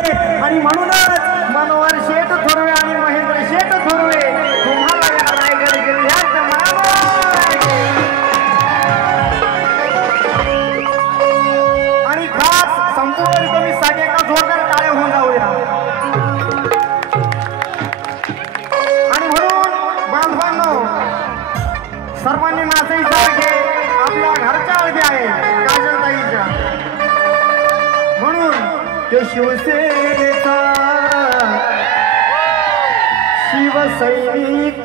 आणि म्हणूनच मनोहर शेठ थोरवे आणि महेंद्र शेठ थोरवे तुम्हाला या रायगड जिल्ह्यात आणि खास संपूर्ण तुम्ही सगळे का जोरदार टाळ्या होऊन जाऊया आणि म्हणून बांधवांनो सर्वांनी नाचायचं आहे आपल्या घरच्या अळगी आहे काजलताईच्या म्हणून तो शिवसेनेचा शिवसैनिक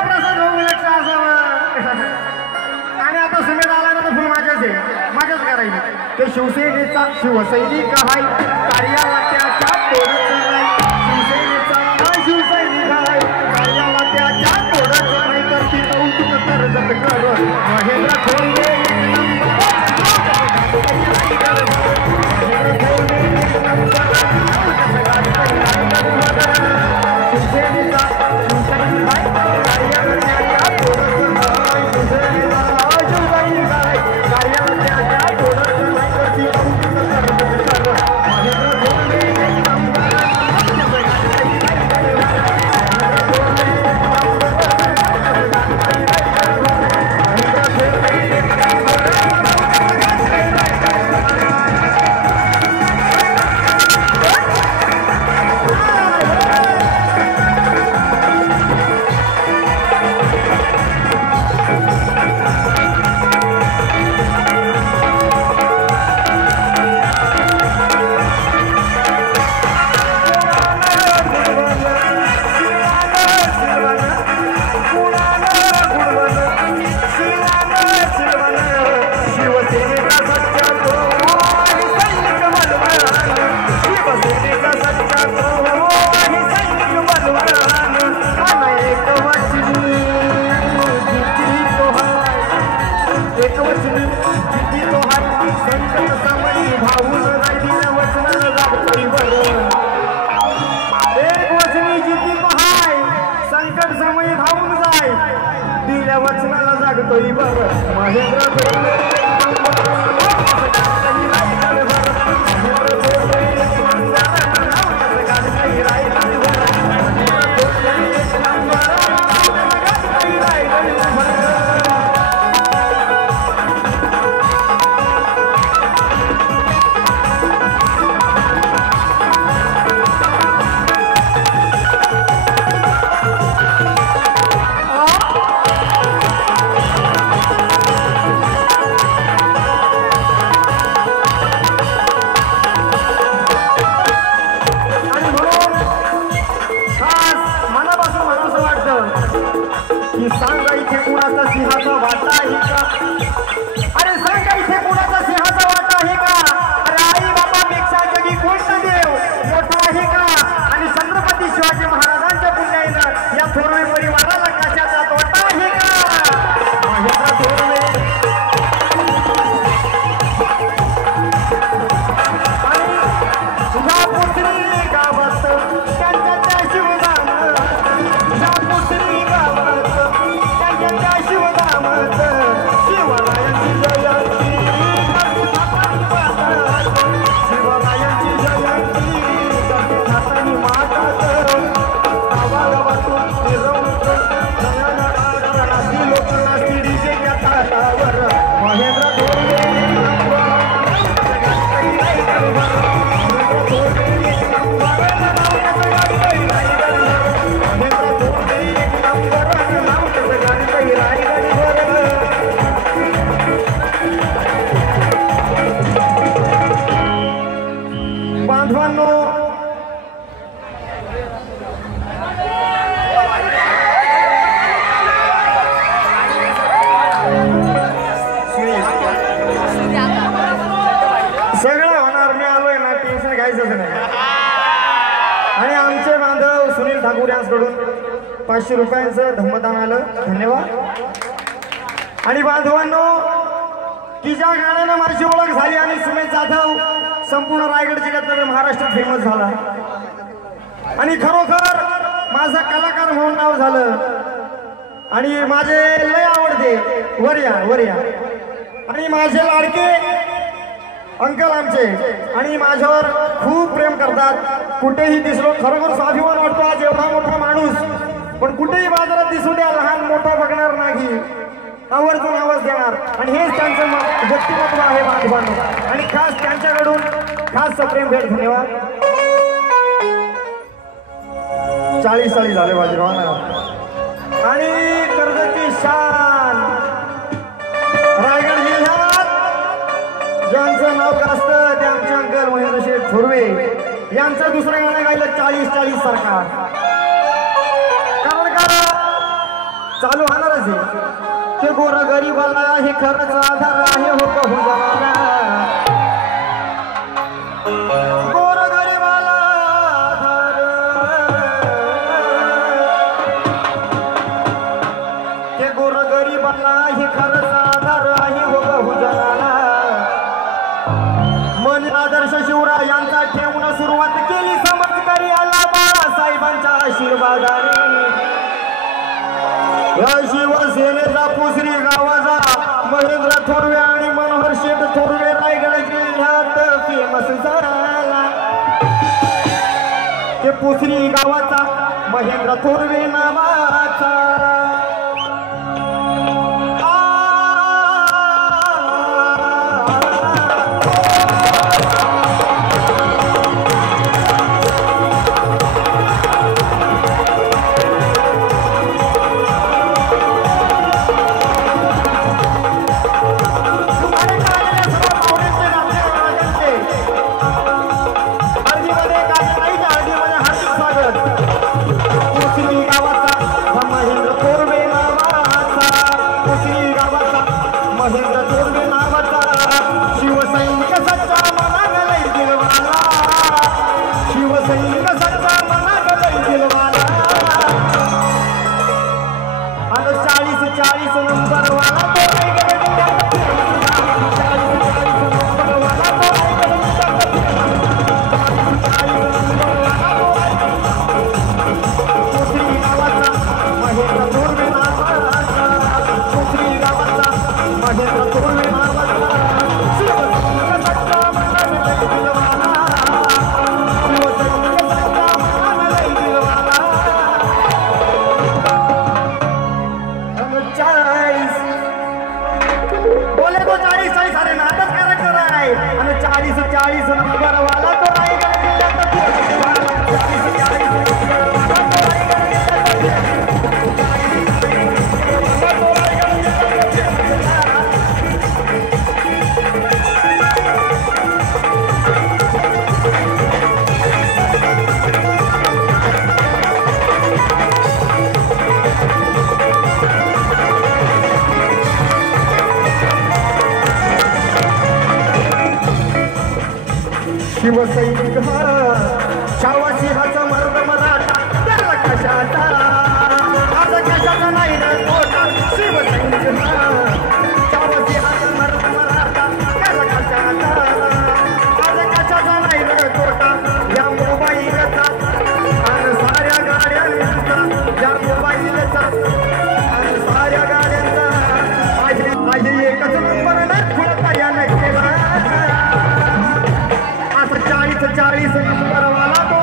प्रसाद होऊ लक्ष असावं आणि आता सुमेध आला ना तर फुल माझ्याच करायची तो शिवसेनेचा शिवसैनिक हाय कार्याला त्याच्या शिवसैनिक हाय कार्याला त्याच्या तोडच नाही करती कौतुक कर्जत कर महेंद्र थोरवे आणि आमचे बांधव सुनील ठाकूर यांच्याकडून 500 रुपयांचं धम्मदान आलं धन्यवाद। आणि बांधवांनो की ज्या गाण्यानं माझी ओळख झाली आणि सुमेध जाधव संपूर्ण रायगड जिल्ह्यात महाराष्ट्रात फेमस झाला आणि खरोखर माझा कलाकार म्हणून नाव झालं आणि माझे लय आवडते वरिया आणि माझे लाडके अंकल आमचे आणि माझ्यावर खूप प्रेम करतात। कुठेही दिसलो खरोखर स्वाभिमान वाटतो आज एवढा मोठा माणूस, पण कुठेही बाजारात दिसू द्या लहान मोठा बघणार नाही, आवर्जून आवाज देणार आणि हेच त्यांचं व्यक्तिमत्व आहे बांधवांनो। आणि खास त्यांच्याकडून खास प्रेम भेट। धन्यवाद। 40 झाले बाजीरावांना आणि कर्जतची शान रायगड जिल्ह्यात ज्यांचं नाव गाजतं ते आमचे अंकल महेंद्र शेठ थोरवे यांचं दुसरं गाणं गायलं 40 सारखा, कारण का चालू होणारच आहे ते गोर गरीबाला हे खरंच आधार आहे हो कहू जाणारा, गोर गरीबाला आधार ते गोर गरीबाला हे खरंच आधार आहे हो कहू जाणारा। मन आदर्श शिवराय यांचा ठेवून सुरुवात केली समजकारी आला बाळासाहेबांच्या आशीर्वादाने। या शिवसेनेचा पुसरी गावाचा महेंद्र थोरवे आणि मनोहर शेठ थोरवे रायगड जिल्ह्यात फेमस झाला। ते पुसरी गावाचा महेंद्र थोरवे नावाचा शिवसैनिक शावाशिहाचा मर्द मराठा त्याला कशाचा आज कशाचा नाही रे तोटा। शिवसैनिक शावाशिहाचा मर्द मराठा त्याला कशाचा आज कशाचा नाही रे तोटा। या मोबाईलचा आणि साऱ्या गाड्यांचा, या मोबाईलचा आणि साऱ्या गाड्यांचा माझे एकच नंबर नाही खुलता या नक्की 40 नंबरवाला तो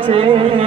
ओळखीचे